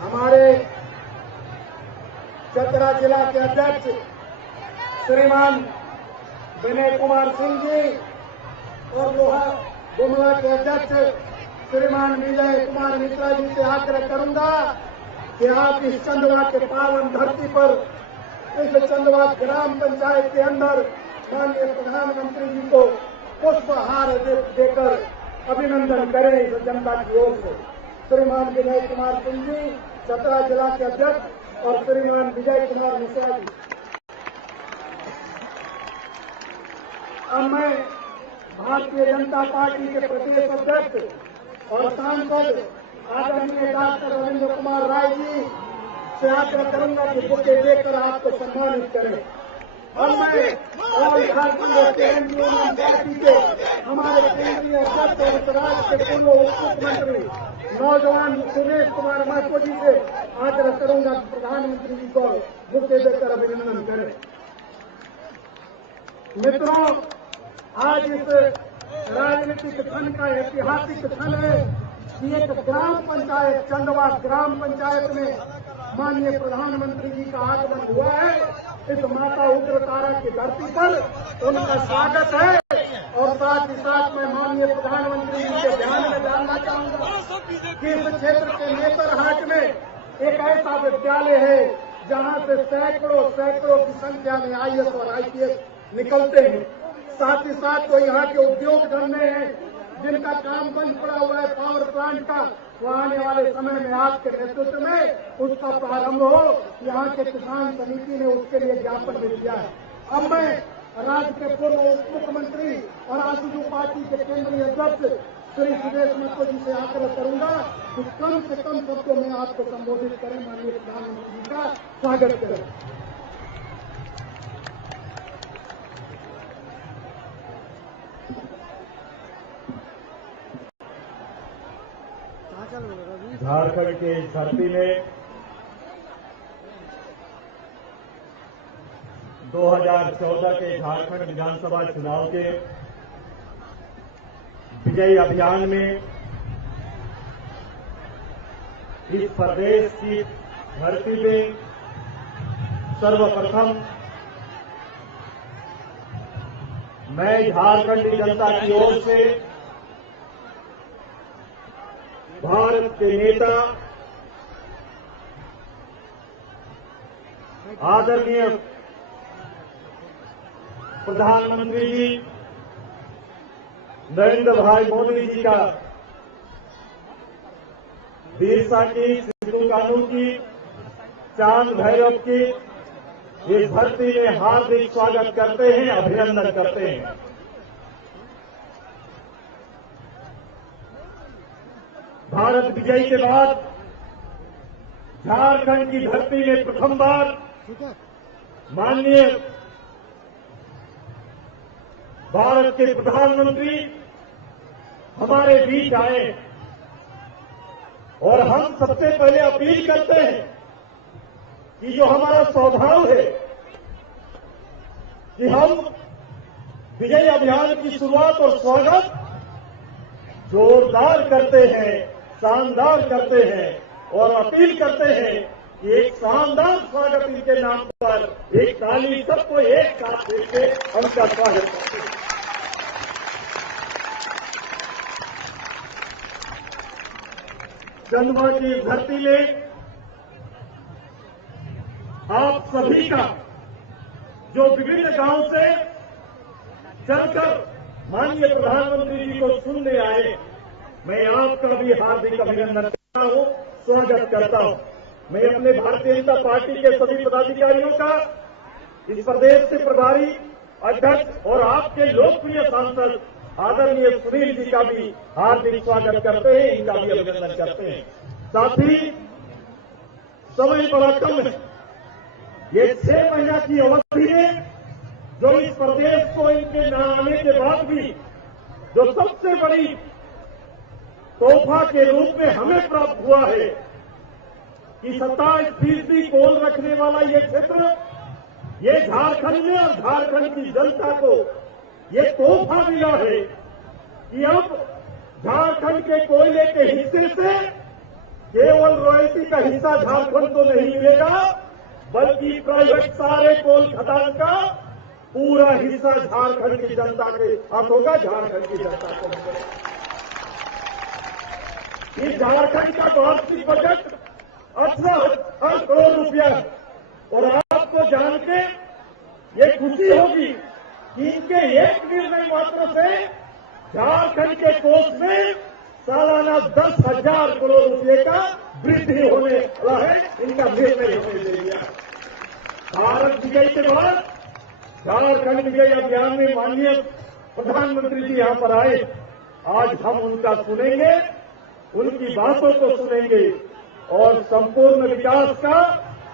हमारे चतरा जिला के अध्यक्ष श्रीमान विनय कुमार सिंह जी और लोहा गुमला के अध्यक्ष श्रीमान विजय कुमार मिश्रा जी से आग्रह करूंगा कि आप इस चंदवा के पावन धरती पर इस चंदवा ग्राम पंचायत के अंदर माननीय प्रधानमंत्री जी को पुष्पहार देकर अभिनंदन करें इस जनता की ओर से। श्रीमान विनय कुमार सिंह जी चतरा जिला के अध्यक्ष और श्रीमान विजय कुमार मिश्रा जी। अब मैं भारतीय जनता पार्टी के प्रदेश अध्यक्ष और सांसद आदरणीय डॉक्टर रविंद्र कुमार राय जी से आग्रह करूंगा कि बुके देकर आपको सम्मानित करें। और मैं और भारतीय यूनियन पार्टी के हमारे केंद्रीय अध्यक्ष और राज्य के पूर्व उप मुख्यमंत्री नौजवान सुरेश कुमार महतो जी से आग्रह करूंगा कि प्रधानमंत्री जी को बुके देकर अभिनंदन करें। मित्रों, आज इस राजनीतिक क्षण का ऐतिहासिक क्षण है कि एक ग्राम पंचायत चंदवा ग्राम पंचायत में माननीय प्रधानमंत्री जी का आगमन हुआ है। इस माता उग्रतारा की धरती पर उनका स्वागत है और साथ ही साथ में माननीय प्रधानमंत्री जी के ध्यान में डालना चाहूंगा कि इस क्षेत्र के नेतरहाट में एक ऐसा विद्यालय है जहां से सैकड़ों की संख्या में आईएएस और आईपीएस निकलते हैं। साथ ही साथ तो यहाँ के उद्योग धंधे हैं जिनका काम बंद पड़ा हुआ है पावर प्लांट का, वो आने वाले समय में आपके नेतृत्व में उसका प्रारंभ हो। यहाँ के किसान समिति ने उसके लिए ज्ञापन भी दिया है। अब मैं राज्य के पूर्व उप मुख्यमंत्री और आजसू पार्टी के केंद्रीय अध्यक्ष श्री सुरेश महतो जी से आग्रह करूंगा कि कम से कम शब्दों में आपको संबोधित करें, माननीय प्रधानमंत्री जी का स्वागत करें। झारखंड के इस धरती में 2014 के झारखंड विधानसभा चुनाव के विजयी अभियान में इस प्रदेश की धरती में सर्वप्रथम मैं झारखंड की जनता की ओर से भारत के नेता आदरणीय प्रधानमंत्री जी नरेंद्र भाई मोदी जी का बिरसा की, सिद्धू कानू की, चांद भैरव की इस धरती में हार्दिक स्वागत करते हैं, अभिनंदन करते हैं। भारत विजय के बाद झारखंड की धरती में प्रथम बार माननीय भारत के प्रधानमंत्री हमारे बीच आए और हम सबसे पहले अपील करते हैं कि जो हमारा स्वभाव है कि हम विजय अभियान की शुरुआत और स्वागत जोरदार करते हैं, शानदार करते हैं और अपील करते हैं कि एक शानदार स्वागत इनके नाम पर एक ताली सबको एक साथ देके उनका स्वागत करते हैं। चंदवा की धरती में आप सभी का जो विभिन्न गांव से चलकर माननीय प्रधानमंत्री जी को सुनने आए, मैं आपका भी हार्दिक अभिनंदन करता हूं, स्वागत करता हूं। मैं अपने भारतीय जनता पार्टी के सभी पदाधिकारियों का, इस प्रदेश से प्रभारी अध्यक्ष और आपके लोकप्रिय सांसद आदरणीय सुनील जी का भी हार्दिक स्वागत करते हैं, इनका भी अभिनंदन करते हैं। साथ ही समय बड़ा कम है, ये 6 महीना की अवधि है जो इस प्रदेश को इनके न आने के बाद भी जो सबसे बड़ी तोहफा के रूप में हमें प्राप्त हुआ है कि 27% कोल रखने वाला ये क्षेत्र, ये झारखंड में और झारखंड की जनता को ये तोहफा मिला है कि अब झारखंड के कोयले के हिस्से से केवल रॉयल्टी का हिस्सा झारखंड को नहीं मिलेगा, बल्कि प्राइवेट सारे कोल खदान का पूरा हिस्सा झारखंड की जनता के हाथ होगा, झारखंड की जनता को मिलेगा। ये झारखंड का वार्षिक बजट 18,000 करोड़ रुपया है और आपको जान के ये खुशी होगी कि इनके एक निर्णय मात्र से झारखंड के कोष में सालाना 10,000 करोड़ रुपए का वृद्धि होने वाला है। इनका निर्णय होने दे दिया। भारत विजय के बाद झारखंड विजय अभियान में माननीय प्रधानमंत्री जी यहां पर आए। आज हम उनका सुनेंगे, उनकी बातों को सुनेंगे और संपूर्ण विकास का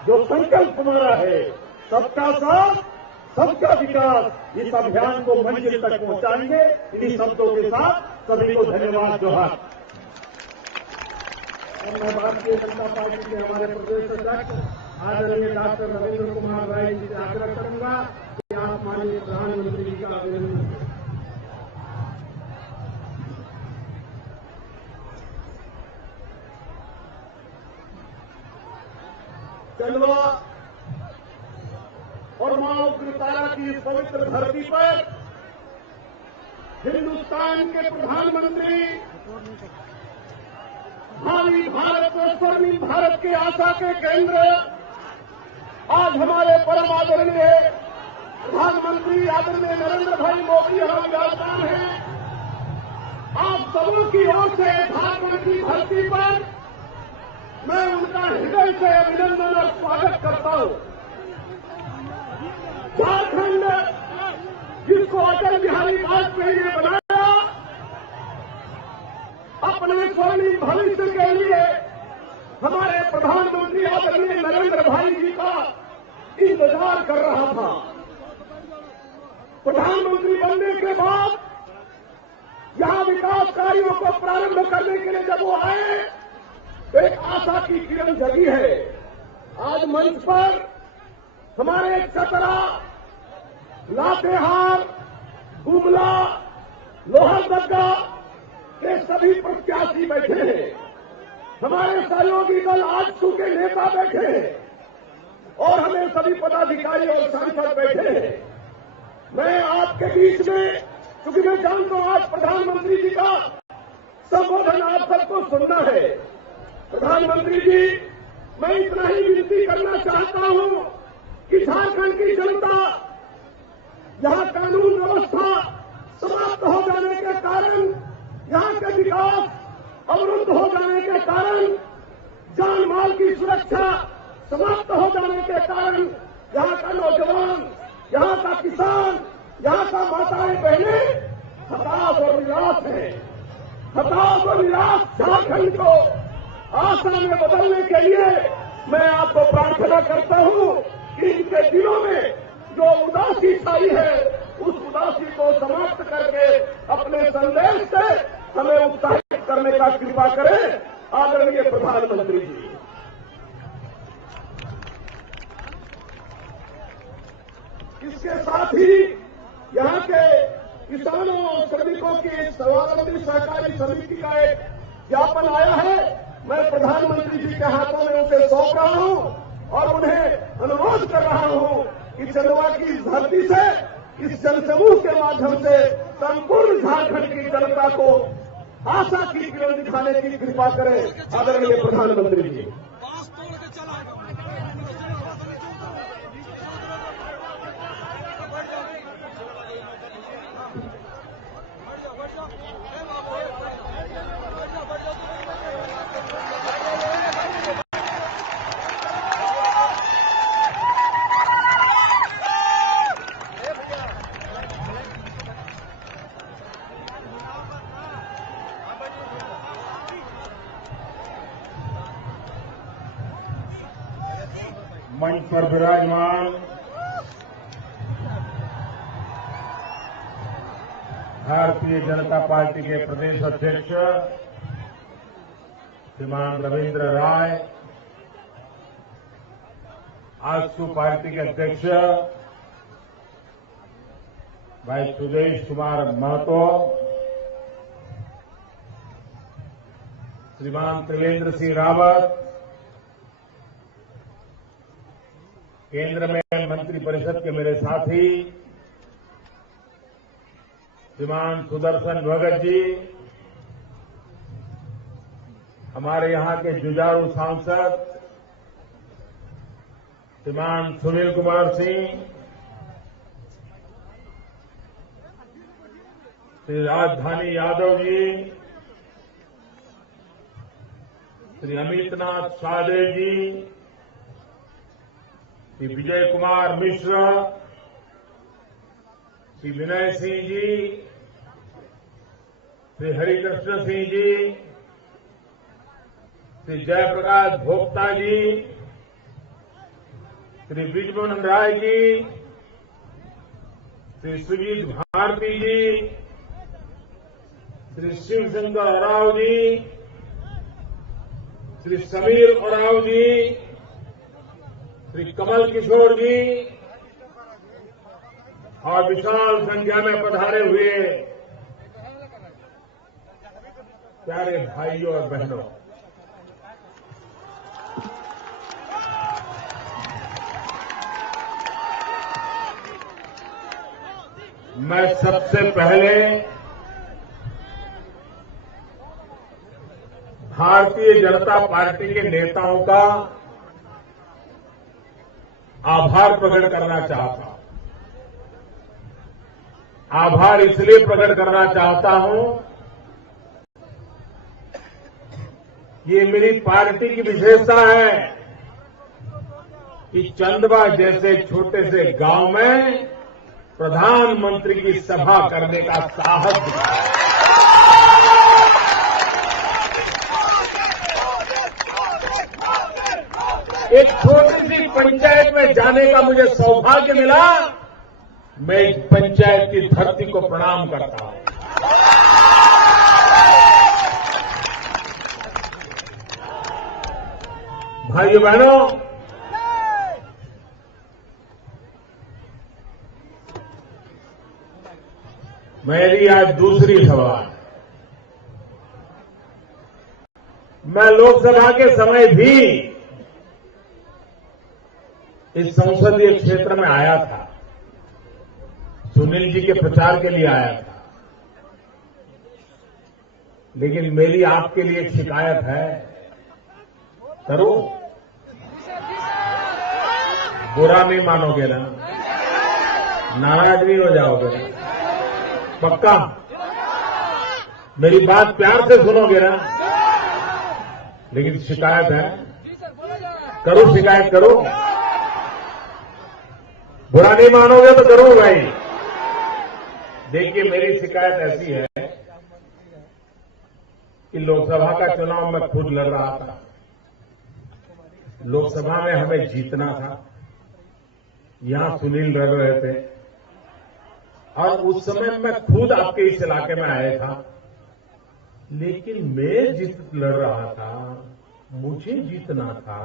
जो संकल्प हमारा है, सबका साथ सबका विकास, इस अभियान को मंजिल तक पहुंचाएंगे। इन्हीं शब्दों के साथ सभी को धन्यवाद, जोहार। और मैं भारतीय जनता पार्टी के हमारे प्रदेश अध्यक्ष आदरणीय डॉक्टर नरेंद्र कुमार राय जी से आग्रह करूंगा कि आप माननीय प्रधानमंत्री जी का अभिनंदन करें। चंदवा और मां उग्रतारा की इस पवित्र धरती पर हिंदुस्तान के प्रधानमंत्री भावी भारत और स्वर्णिम भारत के आशा के केंद्र आज हमारे परम आदरणीय प्रधानमंत्री आदरणीय नरेंद्र भाई मोदी यहाँ विराजमान हैं। आप सबों की ओर से झारखंड की धरती पर मैं उनका हृदय से अभिनंदन और स्वागत करता हूं। झारखंड जिसको अटल बिहारी वाजपेयी ने बनाया, अपने स्वर्णिम भविष्य के लिए हमारे प्रधानमंत्री आदरणीय नरेंद्र भाई जी का इंतजार कर रहा था। प्रधानमंत्री बनने के बाद यहां विकास कार्यों को प्रारंभ करने के लिए जब वो आए तो एक आशा की किरण जगी है। आज मंच पर हमारे चतरा, लातेहार, गुमला, लोहरदगा के सभी प्रत्याशी बैठे हैं। हमारे सहयोगी दल आजसू के नेता बैठे हैं और हमें सभी पदाधिकारी और सांसद बैठे हैं। मैं आपके बीच में, क्योंकि मैं जानता हूं आज प्रधानमंत्री जी का संबोधन आप सबको सुनना है। प्रधानमंत्री जी, मैं इतना ही विनती करना चाहता हूं कि झारखंड की जनता, यहां कानून व्यवस्था समाप्त हो जाने के कारण, यहां के विकास अवरुद्ध हो जाने के कारण, जान माल की सुरक्षा समाप्त हो जाने के कारण यहां का नौजवान, यहां का किसान, यहां का माताएं बहनें हताश और निराश है। हताश और निराश झारखंड को आशा में बदलने के लिए मैं आपको प्रार्थना करता हूं कि इनके दिलों में जो उदासी छाई है, उस उदासी को समाप्त करके अपने संदेश से हमें उत्साहित करने का कृपा करें आदरणीय प्रधानमंत्री जी। इसके साथ ही यहां के किसानों और श्रमिकों की स्वावलंबी सहकारी समिति का एक ज्ञापन आया है। मैं प्रधानमंत्री जी के हाथों में उसे सौंप रहा हूं और उन्हें अनुरोध कर रहा हूं कि चंदवा की इस धरती से, इस जनसमूह के माध्यम से संपूर्ण झारखंड की जनता को आशा की किरण दिखाने की कृपा करें आदरणीय प्रधानमंत्री जी। मंच पर विराजमान भारतीय जनता पार्टी के प्रदेश अध्यक्ष श्रीमान रविंद्र राय, आजसू पार्टी के अध्यक्ष भाई सुदेश कुमार महतो, श्रीमान त्रिवेंद्र सिंह रावत, केंद्र में मंत्रिपरिषद के मेरे साथी श्रीमान सुदर्शन भगत जी, हमारे यहां के जुझारू सांसद श्रीमान सुनील कुमार सिंह, श्री राजधानी यादव जी, श्री अमितनाथ शाहदेव जी, श्री विजय कुमार मिश्र, श्री विनय सिंह जी, श्री हरिकृष्ण सिंह जी, श्री जयप्रकाश भोक्ता जी, श्री विजयमोहन राय जी, श्री सुजीत भारती जी, श्री शिवशंकर राव जी, श्री समीर ओराव जी, श्री कमल किशोर जी और विशाल संख्या में पधारे हुए प्यारे भाइयों और बहनों, मैं सबसे पहले भारतीय जनता पार्टी के नेताओं का आभार प्रकट करना चाहता हूं। आभार इसलिए प्रकट करना चाहता हूं, ये मेरी पार्टी की विशेषता है कि चंदवा जैसे छोटे से गांव में प्रधानमंत्री की सभा करने का साहस दिखाया। एक छोटी सी पंचायत में जाने का मुझे सौभाग्य मिला। मैं इस पंचायत की धरती को प्रणाम करता हूं। भाइयों बहनों, मेरी आज दूसरी सभा है। मैं लोकसभा के समय भी इस संसदीय क्षेत्र में आया था, सुनील जी के प्रचार के लिए आया था, लेकिन मेरी आपके लिए एक शिकायत है। करूं? बुरा नहीं मानोगे ना? नाराज नहीं हो जाओगे ना? पक्का? मेरी बात प्यार से सुनोगे ना? लेकिन शिकायत है। करूं शिकायत? करूं? बुरा नहीं मानोगे तो करूं भाई। देखिए, मेरी शिकायत ऐसी है कि लोकसभा का चुनाव मैं खुद लड़ रहा था। लोकसभा में हमें जीतना था। यहां सुनील लड़ रहे थे और उस समय मैं खुद आपके इस इलाके में आया था, लेकिन मैं लड़ रहा था, मुझे जीतना था,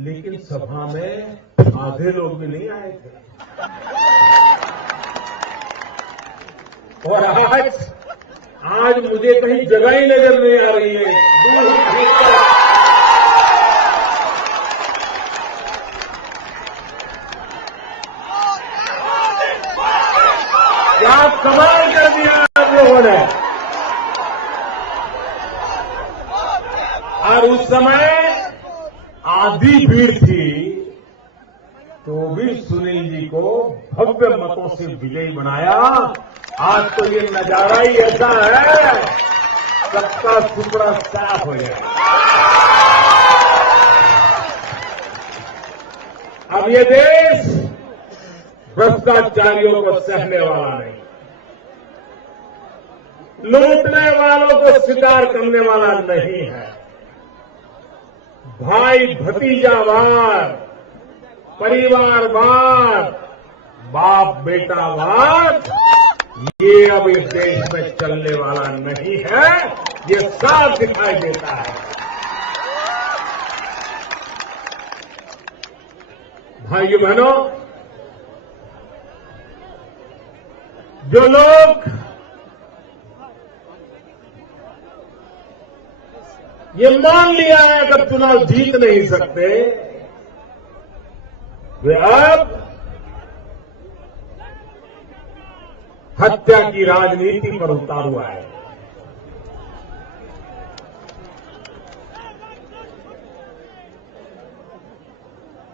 लेकिन सभा में आधे लोग भी नहीं आए थे। और आज मुझे कहीं जगह ही नजर नहीं आ रही है। क्या कमाल कर दिया आप लोगों ने। और उस समय आधी भीड़ थी, तो भी सुनील जी को भव्य मतों से विजयी बनाया। आज तो ये नजारा ही ऐसा है, सबका टुकड़ा साफ हो गया। अब ये देश भ्रष्टाचारियों को सहने वाला नहीं, लूटने वालों को स्वीकार करने वाला नहीं है। भाई भतीजावाद, परिवारवाद, बाप बेटावाद, ये अब इस देश में चलने वाला नहीं है। ये साफ दिखाई देता है। भाइयों बहनों, जो लोग ये मान लिया है अगर चुनाव जीत नहीं सकते, वे अब हत्या की राजनीति पर उतार हुआ है।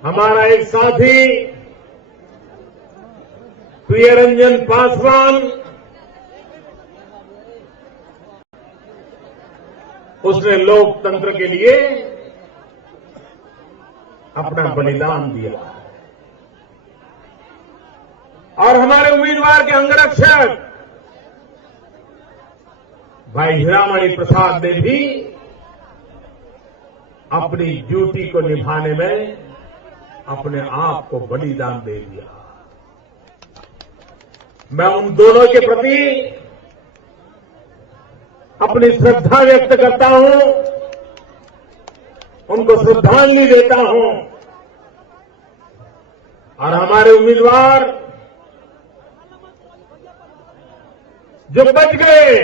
हमारा एक साथी प्रियरंजन पासवान, उसने लोकतंत्र के लिए अपना बलिदान दिया और हमारे उम्मीदवार के अंगरक्षक भाई हीरामणि प्रसाद ने भी अपनी ड्यूटी को निभाने में अपने आप को बलिदान दे दिया। मैं उन दोनों के प्रति अपनी श्रद्धा व्यक्त करता हूं, उनको श्रद्धांजलि देता हूं और हमारे उम्मीदवार जो बच गए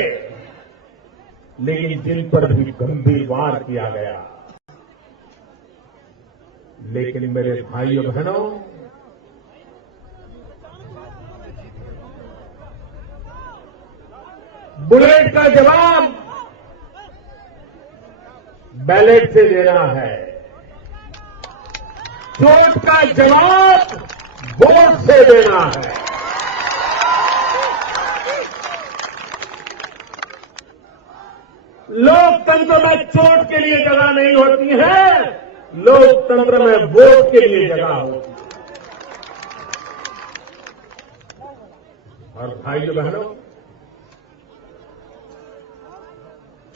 लेकिन जिन पर भी गंभीर वार किया गया, लेकिन मेरे भाइयों बहनों, बुलेट का जवाब बैलेट से देना है, चोट का जवाब वोट से देना है। लोकतंत्र में चोट के लिए जगह नहीं होती है, लोकतंत्र में वोट के लिए जगह होती है। और भाइयों बहनों,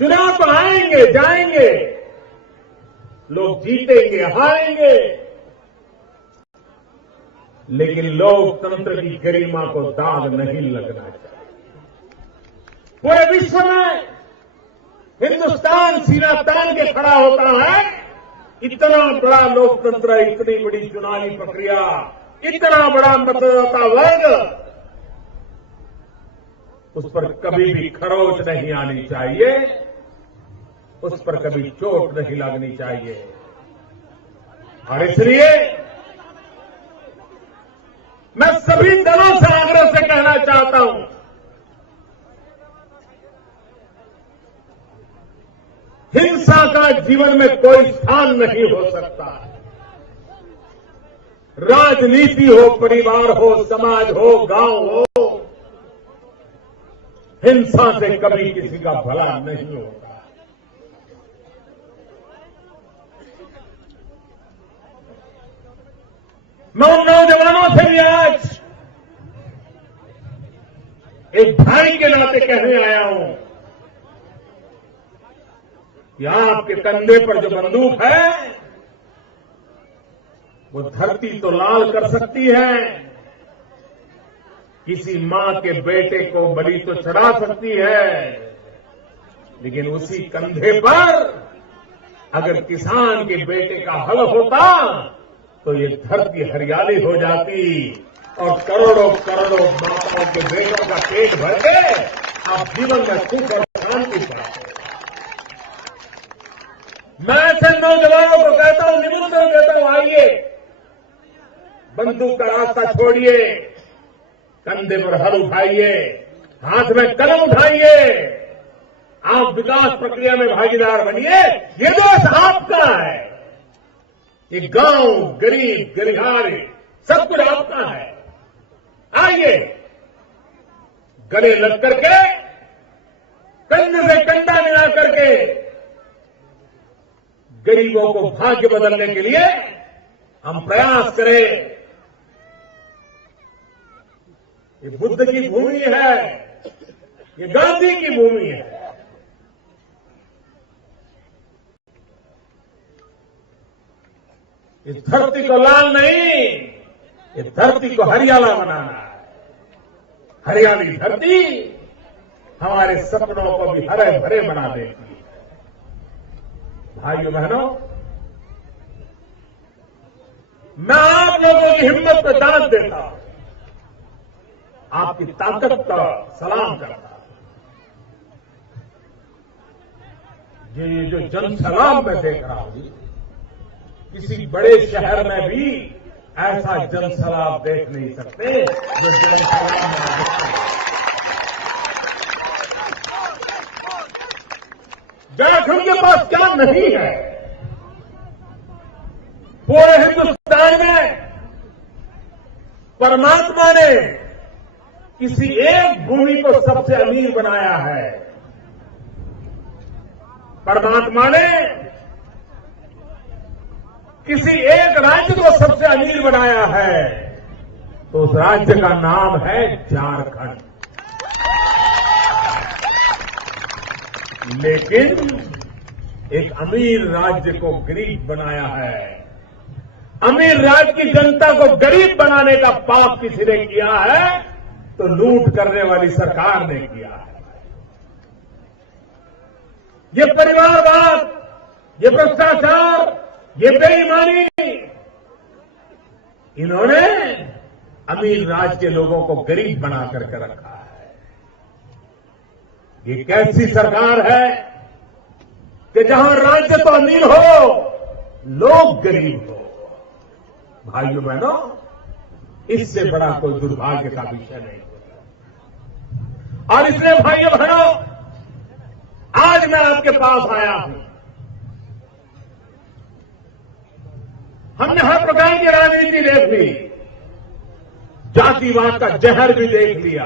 चुनाव तो आएंगे जाएंगे, लोग जीतेंगे हारेंगे, लेकिन लोकतंत्र की गरिमा को दाग नहीं लगना चाहिए। पूरे विश्व में हिंदुस्तान सीना तान के खड़ा होता है, इतना बड़ा लोकतंत्र, इतनी बड़ी चुनावी प्रक्रिया, इतना बड़ा मतदाता वर्ग, उस पर कभी भी खरोच नहीं आनी चाहिए, उस पर कभी चोट नहीं लगनी चाहिए। और इसलिए मैं सभी दलों से आग्रह से कहना चाहता हूं, हिंसा का जीवन में कोई स्थान नहीं हो सकता। राजनीति हो, परिवार हो, समाज हो, गांव हो, हिंसा से कभी किसी का भला नहीं होता। मैं उन नौजवानों से भी आज एक भाई के नाते कहने आया हूं कि आपके कंधे पर जो बंदूक है वो धरती तो लाल कर सकती है, किसी मां के बेटे को बलि तो चढ़ा सकती है, लेकिन उसी कंधे पर अगर किसान के बेटे का हल होता तो ये धरती हरियाली हो जाती और करोड़ों करोड़ों माताओं के बेटों का पेट भर के आप जीवन में सुख और शांति पाते। मैं ऐसे नौजवानों को कहता हूं, निमंत्रण देता हूं, आइए, बंदूक का रास्ता छोड़िए, कंधे पर हल उठाइए, हाथ में कलम उठाइए, आप विकास प्रक्रिया में भागीदार बनिए। ये देश आपका है, ये गांव, गरीब, गिरहारी, सब कुछ आपका है। आइए, गले लग करके, कंधे से कंधा मिला करके गरीबों को भाग्य बदलने के लिए हम प्रयास करें। ये बुद्ध की भूमि है, ये गांधी की भूमि है। इस धरती को लाल नहीं, इस धरती को हरियाला बनाना है। हरियाली धरती हमारे सपनों को भी हरे भरे बना देती है। भाइयों बहनों, मैं आप लोगों की हिम्मत को दाद देता हूं, आपकी ताकत का सलाम करता हूं। ये जो जनसैलाब मैं देख रहा हूं, किसी बड़े शहर में भी ऐसा जनसैलाब देख नहीं सकते जो जनसैलाब में झारखंड के पास क्या नहीं है। पूरे हिंदुस्तान में परमात्मा ने किसी एक भूमि को सबसे अमीर बनाया है। परमात्मा ने किसी एक राज्य को सबसे अमीर बनाया है, तो उस राज्य का नाम है झारखंड। लेकिन एक अमीर राज्य को गरीब बनाया है। अमीर राज्य की जनता को गरीब बनाने का पाप किसी ने किया है तो लूट करने वाली सरकार ने किया है। ये परिवारवाद, ये भ्रष्टाचार, ये बेईमानी, इन्होंने अमीर राज्य के लोगों को गरीब बना करके रखा है। ये कैसी सरकार है कि जहां राज्य तो अमीर हो, लोग गरीब हो। भाइयों बहनों, इससे बड़ा कोई दुर्भाग्य का विषय नहीं होता। और इसलिए भाइयों बहनों, आज मैं आपके पास आया हूं। हमने हर प्रकार की राजनीति देख ली, जातिवाद का जहर भी देख लिया,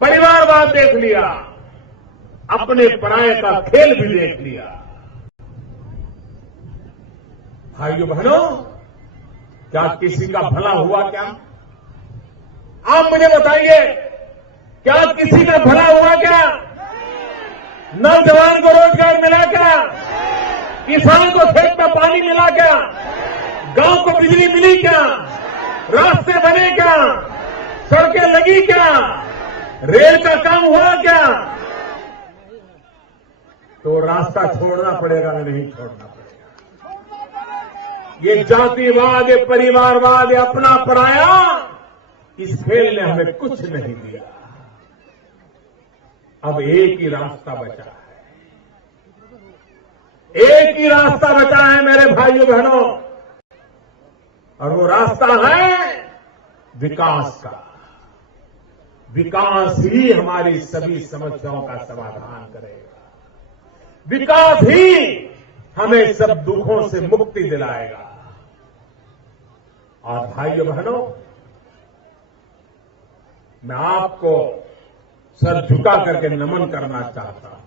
परिवारवाद देख लिया, अपने पराये का खेल भी देख लिया। भाइयों बहनों, क्या किसी का भला हुआ क्या? आप मुझे बताइए, क्या किसी का भला हुआ क्या? नौजवान को रोजगार मिला क्या? किसान को खेत में पानी मिला क्या? गांव को बिजली मिली क्या? रास्ते बने क्या? सड़कें लगी क्या? रेल का काम हुआ क्या? तो रास्ता छोड़ना पड़ेगा, नहीं छोड़ना पड़ेगा। ये जातिवाद, ये परिवारवाद, ये अपना पराया, इस खेल ने हमें कुछ नहीं दिया। अब एक ही रास्ता बचा है, एक ही रास्ता बचा है मेरे भाइयों बहनों, और वो रास्ता है विकास का। विकास ही हमारी सभी समस्याओं का समाधान करेगा। विकास ही हमें सब दुखों से मुक्ति दिलाएगा। और भाइयों बहनों, मैं आपको सर झुका करके नमन करना चाहता हूं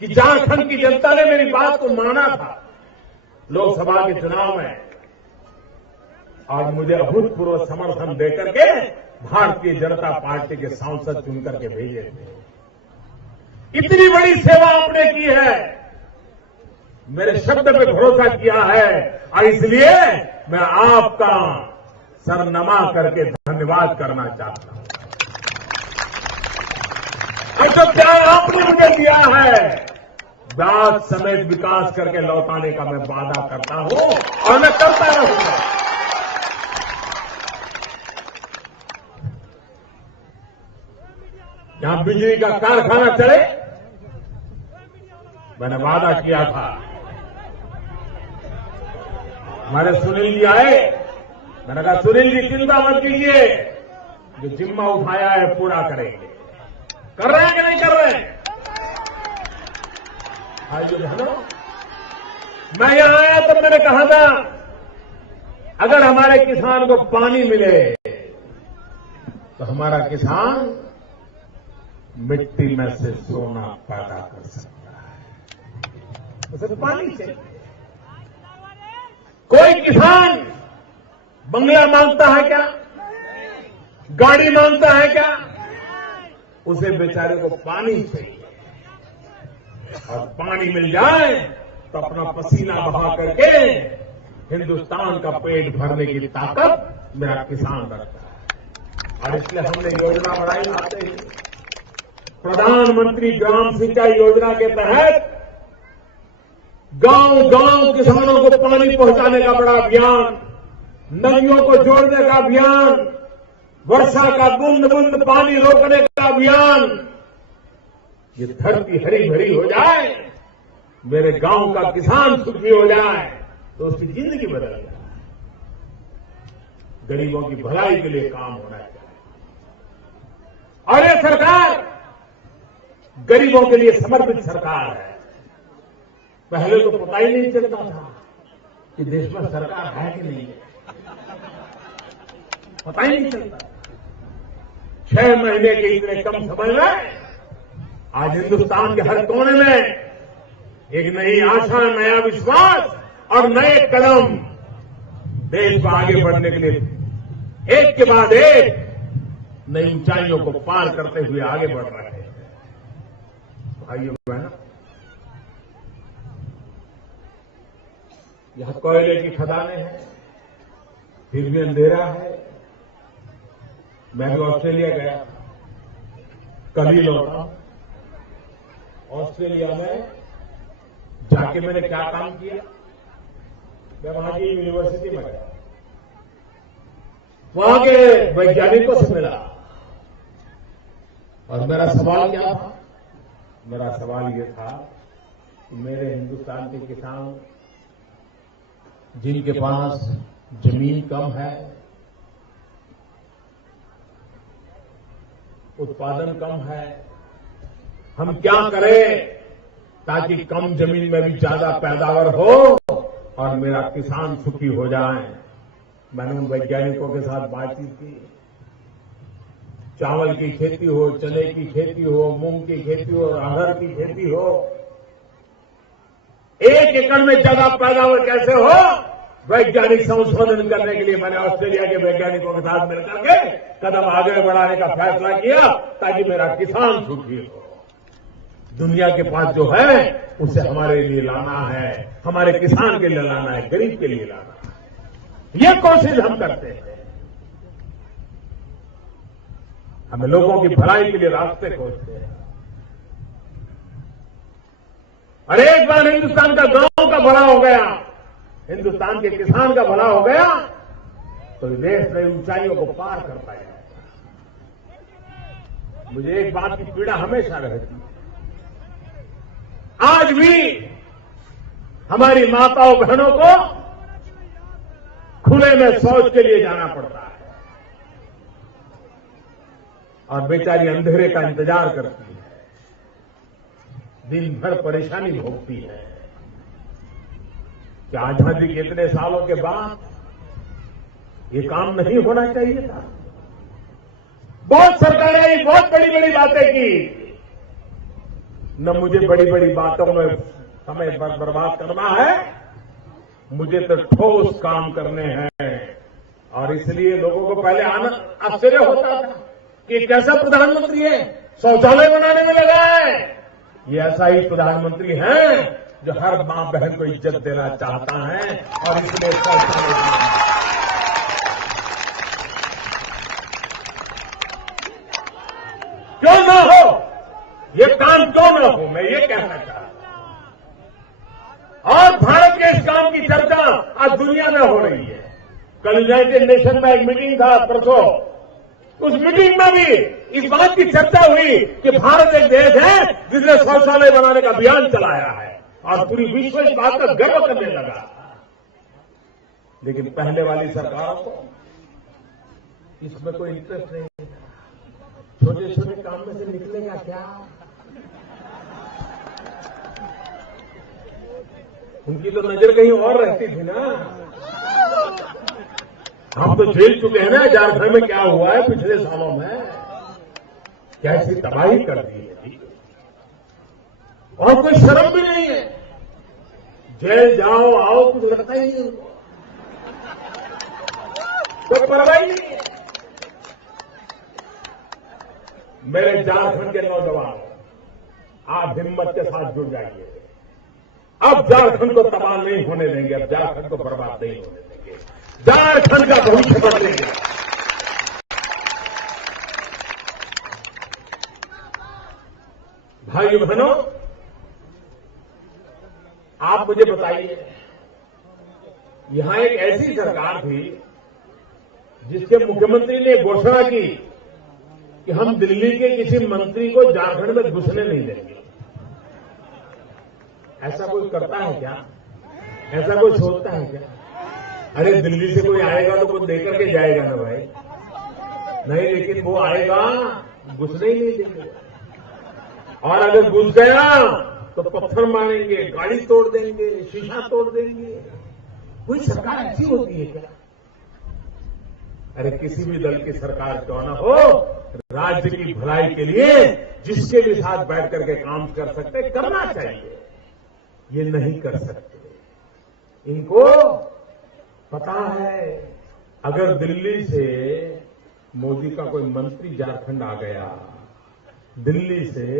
कि झारखंड की जनता ने मेरी बात को माना था लोकसभा के चुनाव में, और मुझे अभूतपूर्व समर्थन देकर के भारतीय जनता पार्टी के सांसद चुन करके भेजे थे। इतनी बड़ी सेवा आपने की है, मेरे शब्द पे भरोसा किया है, और इसलिए मैं आपका सर नमा करके धन्यवाद करना चाहता हूं। और जो प्यार आपने मुझे दिया है, ब्याज समेत विकास करके लौटाने का मैं वादा करता हूं और मैं करता रहूंगा। यहां बिजली का कारखाना चले, मैंने वादा किया था। हमारे सुनील जी आए, मैंने कहा सुनील जी चिंता मत कीजिए, जो जिम्मा उठाया है पूरा करेंगे। कर रहे हैं कि नहीं कर रहे हैं? भाइयों बहनों, मैं यहां आया तब मैंने कहा था, अगर हमारे किसान को पानी मिले तो हमारा किसान मिट्टी में से सोना पैदा कर सकता है। उसे पानी चाहिए। कोई किसान बंगला मांगता है क्या? गाड़ी मांगता है क्या? उसे बेचारे को पानी चाहिए, और पानी मिल जाए तो अपना पसीना बहा करके हिंदुस्तान का पेट भरने की ताकत मेरा किसान रखता है। और इसलिए हमने योजना बनाई आते ही, प्रधानमंत्री ग्राम सिंचाई योजना के तहत गांव गांव किसानों को पानी पहुंचाने का बड़ा अभियान, नदियों को जोड़ने का अभियान, वर्षा का बूंद बूंद पानी रोकने का अभियान, ये धरती हरी भरी हो जाए, मेरे गांव का किसान सुखी हो जाए, तो उसकी जिंदगी बदल जाए। गरीबों की भलाई के लिए काम होना चाहिए। और ये सरकार गरीबों के लिए समर्पित सरकार है। पहले तो पता ही नहीं चलता था कि देश में सरकार है कि नहीं है, पता ही नहीं चलता। 6 महीने के इतने कम समय में आज हिंदुस्तान के हर कोने में एक नई आशा, नया विश्वास और नए कदम देश को आगे बढ़ने के लिए एक के बाद एक नई ऊंचाइयों को पार करते हुए आगे बढ़ रहे हैं। भाइयों बहनों, यहां कोयले की खदानें हैं, फिर भी अंधेरा है। मैं भी ऑस्ट्रेलिया गया, कल ही लौटा। ऑस्ट्रेलिया में जाके मैंने क्या काम किया, मैं वहां की यूनिवर्सिटी में गया, वहां के वैज्ञानिकों से मिला। और मेरा सवाल क्या था? मेरा सवाल ये था कि मेरे हिंदुस्तान के किसान जिनके पास जमीन कम है, उत्पादन कम है, हम क्या करें ताकि कम जमीन में भी ज्यादा पैदावार हो और मेरा किसान सुखी हो जाए। मैंने उन वैज्ञानिकों के साथ बातचीत की। चावल की खेती हो, चने की खेती हो, मूंग की खेती हो, अरहर की खेती हो, 1 एकड़ में ज्यादा पैदावार कैसे हो, वैज्ञानिक संशोधन करने के लिए मैंने ऑस्ट्रेलिया के वैज्ञानिकों के साथ मिलकर के कदम आगे बढ़ाने का फैसला किया ताकि मेरा किसान सुखी हो। दुनिया के पास जो है उसे हमारे लिए लाना है, हमारे किसान के लिए लाना है, गरीब के लिए लाना है। ये कोशिश हम करते हैं। हमें लोगों की भलाई के लिए रास्ते खोजते हैं। और एक बार हिंदुस्तान का गांव का भला हो गया, हिंदुस्तान के किसान का भला हो गया, तो देश नई ऊंचाइयों को पार कर पाएगा। मुझे एक बात की पीड़ा हमेशा रहती है। आज भी हमारी माताओं बहनों को खुले में शौच के लिए जाना पड़ता है और बेचारी अंधेरे का इंतजार करती है, दिन भर परेशानी भोगती है। क्या आजादी के इतने सालों के बाद ये काम नहीं होना चाहिए था? बहुत सरकारें आई, बहुत बड़ी बड़ी बातें की। न मुझे बड़ी बड़ी बातों में समय बर्बाद करना है, मुझे तो ठोस काम करने हैं। और इसलिए लोगों को पहले आश्चर्य होता था कि कैसा प्रधानमंत्री है, शौचालय बनाने में लगा है। ये ऐसा ही प्रधानमंत्री है जो हर मां बहन को इज्जत देना चाहता है और इसलिए शौचालय क्यों ना हो, ये काम क्यों न हो, मैं ये कहना चाहता हूं। और भारत के इस काम की चर्चा आज दुनिया में हो रही है। कल यूनाइटेड नेशन में एक मीटिंग था परसों, उस मीटिंग में भी इस बात की चर्चा हुई कि भारत एक देश है जिसने शौचालय बनाने का अभियान चलाया है और पूरी विश्व इस बात का गर्व करने लगा। लेकिन पहले वाली सरकारों को इसमें कोई इंटरेस्ट नहीं था। छोटे छोटे काम में से निकलेगा क्या? उनकी तो नजर कहीं और रहती थी ना। हम तो झेल चुके हैं ना झारखंड में क्या हुआ है पिछले सालों में, कैसी तबाही कर दी है और कोई शर्म भी नहीं है। जेल जाओ आओ कुछ लगता ही नहीं उनको, कोई परवाह ही नहीं है। मेरे झारखंड के नौजवान, आप हिम्मत के साथ जुड़ जाइए। अब झारखंड को तबाह नहीं होने देंगे, अब झारखंड को बर्बाद नहीं होने देंगे, झारखंड का भविष्य बदलेंगे। भाइयों बहनों, आप मुझे बताइए, यहां एक ऐसी सरकार थी जिसके मुख्यमंत्री ने घोषणा की कि हम दिल्ली के किसी मंत्री को झारखंड में घुसने नहीं देंगे। ऐसा कोई करता है क्या? ऐसा कोई सोचता है क्या? अरे दिल्ली से कोई आएगा तो कोई देकर के जाएगा ना भाई, नहीं, लेकिन वो आएगा घुसने ही नहीं देंगे। और अगर घुस गया तो पत्थर मारेंगे, गाड़ी तोड़ देंगे, शीशा तोड़ देंगे। कोई सरकार ऐसी होती है क्या? अरे किसी भी दल की सरकार क्यों न हो, राज्य की भलाई के लिए जिसके भी साथ बैठ करके काम कर सकते करना चाहिए। ये नहीं कर सकते। इनको पता है अगर दिल्ली से मोदी का कोई मंत्री झारखंड आ गया, दिल्ली से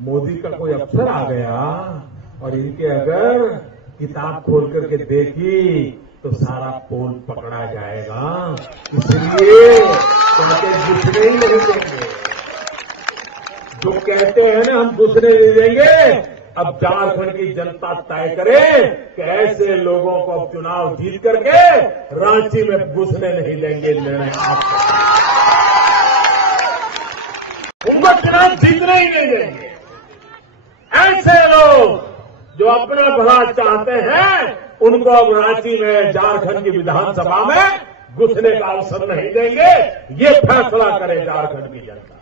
मोदी का कोई अफसर आ गया और इनके अगर किताब खोल करके देखी तो सारा पोल पकड़ा जाएगा। इसलिए उनके घुसने ही नहीं देंगे। जो कहते हैं ना हम घुसने नहीं देंगे, अब झारखंड की जनता तय करे कि ऐसे लोगों को अब चुनाव जीत करके रांची में घुसने नहीं देंगे। निर्णय आपका, उनको चुनाव जीतने ही नहीं देंगे। ऐसे लोग जो अपना भला चाहते हैं उनको अब रांची में, झारखंड की विधानसभा में घुसने का अवसर नहीं देंगे। ये फैसला करे झारखंड की जनता।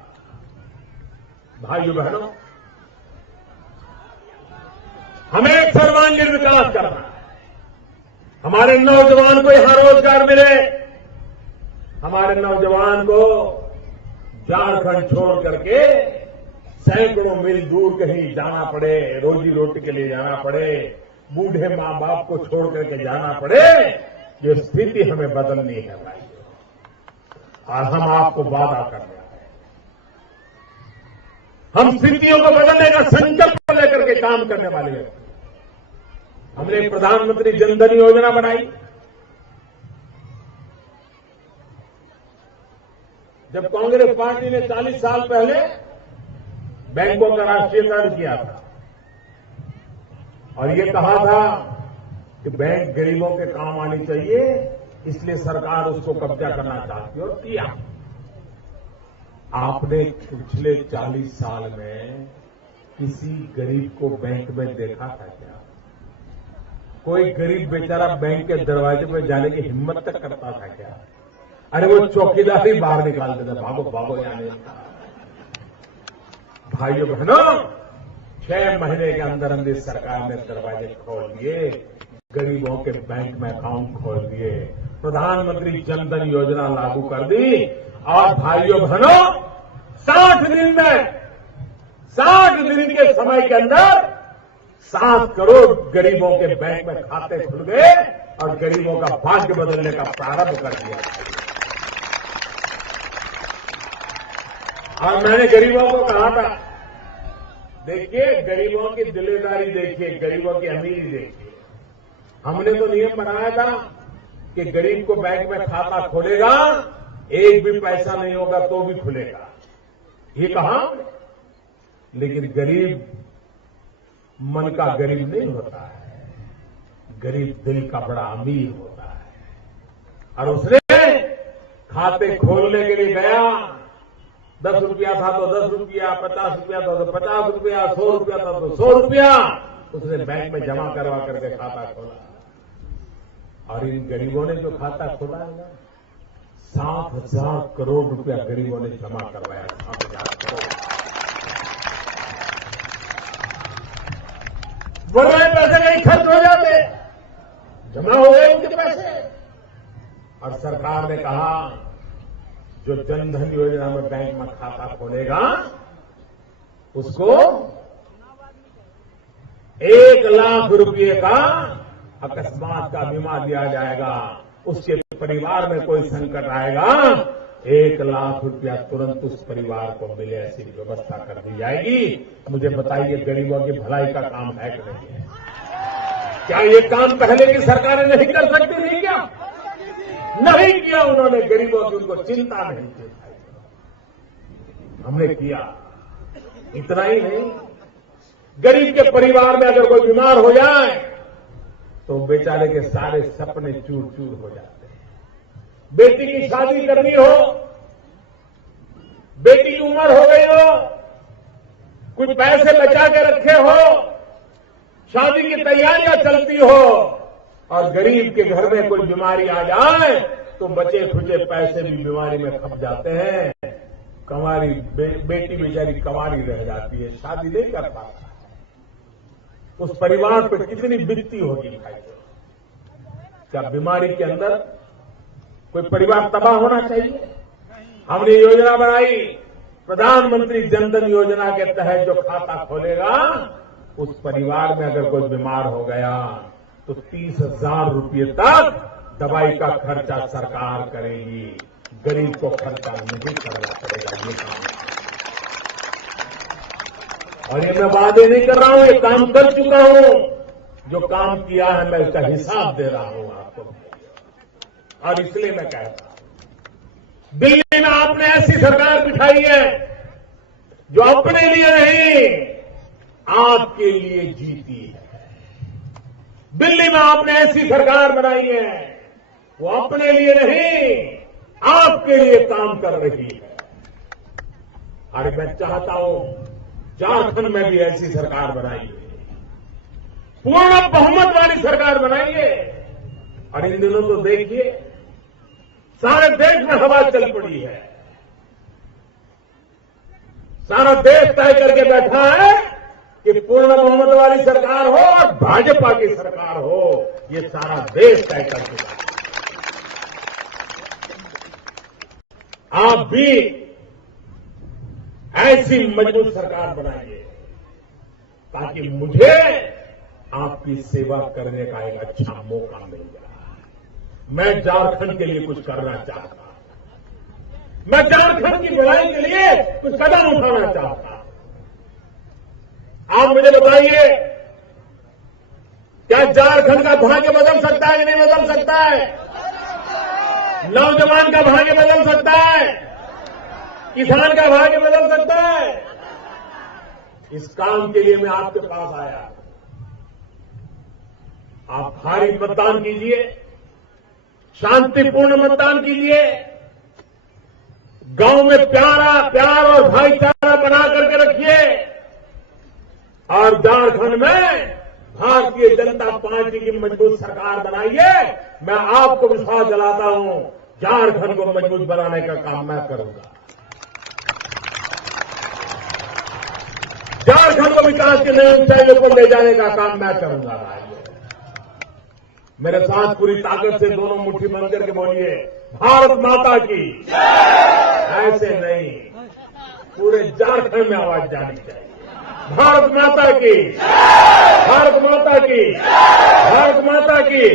भाइयों बहनों, हमें एक सर्वांगीण विकास करना है। हमारे नौजवान को यहां रोजगार मिले, हमारे नौजवान को झारखंड छोड़ करके सैकड़ों मील दूर कहीं जाना पड़े, रोजी रोटी के लिए जाना पड़े, बूढ़े मां बाप को छोड़ करके जाना पड़े, ये स्थिति हमें बदलनी है भाई। और हम आपको वादा कर रहे हैं, हम स्थितियों को बदलने का संकल्प लेकर के काम करने वाले हैं। हमने प्रधानमंत्री जनधन योजना बनाई। जब कांग्रेस पार्टी ने 40 साल पहले बैंकों का राष्ट्रीयकरण किया था और ये कहा था कि बैंक गरीबों के काम आनी चाहिए, इसलिए सरकार उसको कब्जा करना चाहती है, और किया। आपने पिछले 40 साल में किसी गरीब को बैंक में देखा था क्या? कोई गरीब बेचारा बैंक के दरवाजे पर जाने की हिम्मत तक करता था क्या? अरे वो चौकीदार ही बाहर निकाल देता, भागो भागो यहाँ नहीं। भाइयों बहनों, 6 महीने के अंदर अंदर सरकार ने दरवाजे खोल दिए, गरीबों के बैंक में अकाउंट खोल दिए, प्रधानमंत्री जनधन योजना लागू कर दी। और भाइयों बहनों, 60 दिन में, 60 दिन के समय के अंदर 7 करोड़ गरीबों के बैंक में खाते खुल गए और गरीबों का भाग्य बदलने का प्रारंभ कर दिया। और मैंने गरीबों को कहा था, देखिए गरीबों की दिलेदारी देखिए, गरीबों की अमीरी देखिए। हमने तो नियम बनाया था कि गरीब को बैंक में खाता खोलेगा, एक भी पैसा नहीं होगा तो भी खुलेगा, ये कहा। लेकिन गरीब मन का गरीब नहीं होता है, गरीब दिल का बड़ा अमीर होता है। और उसने खाते खोलने के लिए गया, 10 रुपया था तो 10 रुपया, 50 रुपया था तो 50 रुपया, 100 रुपया था तो 100 रुपया, उसने बैंक में जमा करवा करके खाता खोला। और इन गरीबों ने जो खाता खोला है ना, 7,000 करोड़ रुपया गरीबों ने जमा करवाया। 7,000 करोड़ बड़े पैसे नहीं खर्च हो जाते, जमा हो गए उनके पैसे। और सरकार ने कहा जो जनधन योजना में बैंक में खाता खोलेगा उसको 1 लाख रुपये का अकस्मात का बीमा दिया जाएगा। उसके परिवार में कोई संकट आएगा, 1 लाख रुपया तुरंत उस परिवार को मिले, ऐसी व्यवस्था कर दी जाएगी। मुझे बताइए, गरीबों की भलाई का काम है कि नहीं है? क्या ये काम पहले की सरकारें नहीं कर सकती थी क्या? नहीं किया उन्होंने, गरीबों की उनको चिंता नहीं थी, हमने किया। इतना ही नहीं, गरीब के परिवार में अगर कोई बीमार हो जाए तो बेचारे के सारे सपने चूर चूर हो जाते हैं। बेटी की शादी करनी हो बेटी की उम्र हो गई हो, कुछ पैसे बचा के रखे हो, शादी की तैयारियां चलती हो और गरीब के घर में कोई बीमारी आ जाए तो बचे खुचे पैसे भी बीमारी में खप जाते हैं। बेटी बेचारी कंवारी रह जाती है, शादी नहीं कर पाता। उस परिवार पर कितनी बीतती होगी भाई। क्या बीमारी के अंदर कोई परिवार तबाह होना चाहिए? हमने योजना बनाई, प्रधानमंत्री जनधन योजना के तहत जो खाता खोलेगा उस परिवार में अगर कोई बीमार हो गया तो 30,000 रुपये तक दवाई का खर्चा सरकार करेगी। गरीब को खर्चा नहीं करना पड़ेगा ये काम। और ये मैं वादे नहीं कर रहा हूं, ये काम कर चुका हूं। जो काम किया है मैं उसका हिसाब दे रहा हूं आपको। और इसलिए मैं कहता हूं, दिल्ली में आपने ऐसी सरकार बिठाई है जो अपने लिए नहीं आपके लिए जीती है। दिल्ली में आपने ऐसी सरकार बनाई है वो अपने लिए नहीं आपके लिए काम कर रही है। और मैं चाहता हूं झारखंड में भी ऐसी सरकार बनाइए, पूर्ण बहुमत वाली सरकार बनाइए। और इन दिनों तो देखिए सारे देश में हवा चल पड़ी है, सारा देश तय करके बैठा है कि पूर्ण बहुमत वाली सरकार हो और भाजपा की सरकार हो। ये सारा देश तय कर चुका है। आप भी ऐसी मजबूत सरकार बनाइए ताकि मुझे आपकी सेवा करने का एक अच्छा मौका मिल जाए। मैं झारखंड के लिए कुछ करना चाहता हूं, मैं झारखंड की भलाई के लिए कुछ कदम उठाना चाहता हूं। आप मुझे बताइए, क्या झारखंड का भाग्य बदल सकता है कि नहीं बदल सकता है? नौजवान का भाग्य बदल सकता है, किसान का भाग्य बदल सकता है। इस काम के लिए मैं आपके पास आया। आप भारी मतदान कीजिए, शांतिपूर्ण मतदान कीजिए, गांव में प्यार और भाईचारा बना करके रखिए और झारखंड में भारतीय जनता पार्टी की मजबूत सरकार बनाइए। मैं आपको विश्वास दिलाता हूं, झारखंड को मजबूत बनाने का काम मैं करूंगा। झारखंड को विकास के नए ऊंचाइयों पर ले जाने का काम मैं करूंगा। भाई मेरे साथ पूरी ताकत से दोनों मुट्ठी बंद करके बोलिए, भारत माता की। ऐसे नहीं, पूरे झारखंड में आवाज जानी चाहिए, भारत माता की, भारत माता की, भारत माता की।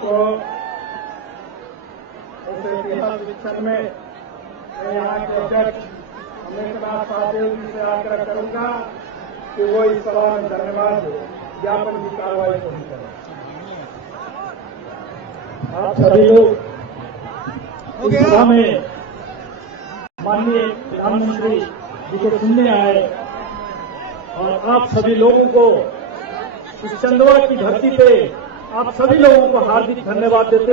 तो उस ऐतिहासिक क्षण में मैं यहाँ के अध्यक्ष अमरेंद्रनाथ शाहदेव जी से आग्रह करूंगा कि वो इस सभा में धन्यवाद ज्ञापन की कार्रवाई पूरी करें। आप सभी लोग इस सभा में माननीय प्रधानमंत्री जी को सुनने आए और आप सभी लोगों को इस चंदवा की धरती पे आप सभी लोगों को हार्दिक धन्यवाद देते